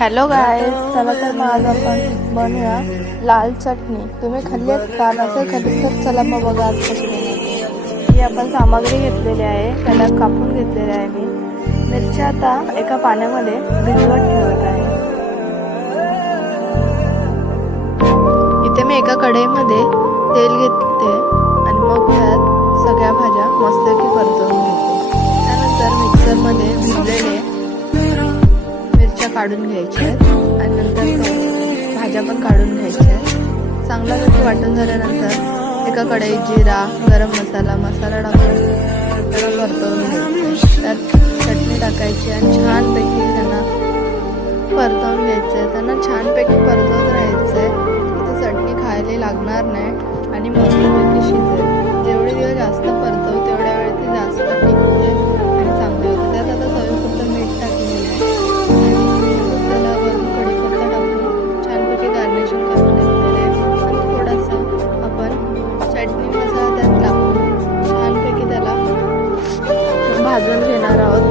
Hello guys, चला तर मग आज आपण बनवूया लाल चटणी. तुम्ही खाल्ली आहेत का? नसेल खाल्ली तर चला मग बघा आज कशी बनवते. ही आपण सामग्री घेतलेली आहे, त्याला कापून घेतलेली आहे मी. मिरच्या आता एका पाण्यामध्ये भिजवत ठेवत आहे. इथे मी एका कढईमध्ये तेल घेतले आणि मग त्यात सगळ्या भाज्या मस्तपैकी परतवून घेते. त्यानंतर मिक्सरमध्ये भिजलेले मिरच्या काढून घ्यायच्या आहेत आणि नंतर भाज्या पण काढून घ्यायच्या आहेत. चांगल्यापैकी वाटून झाल्यानंतर एका कढईत जिरा, गरम मसाला टाकून त्याला परतवून घ्यायचं. त्यात चटणी टाकायची आणि छानपैकी त्यांना परतवून घ्यायचं आहे. त्यांना छानपैकी परतवत राहायचं आहे की ती चटणी खायला लागणार नाही आणि मस्तपैकी शिजेल. जेवढे दिवस जास्त परतवू तेवढ्या वेळ ती जास्त टिकते आणि चांगली होते. त्यात आता चवीपुरतं मीठ टाकलेलं आहे. त्याला वरून कढीपत्ता टाकून छानपैकी गार्निशिंग करून घेतलेलं आहे आणि थोडासा आपण चटणी मसाला त्यात टाकून छानपैकी त्याला भाजून घेणार आहोत.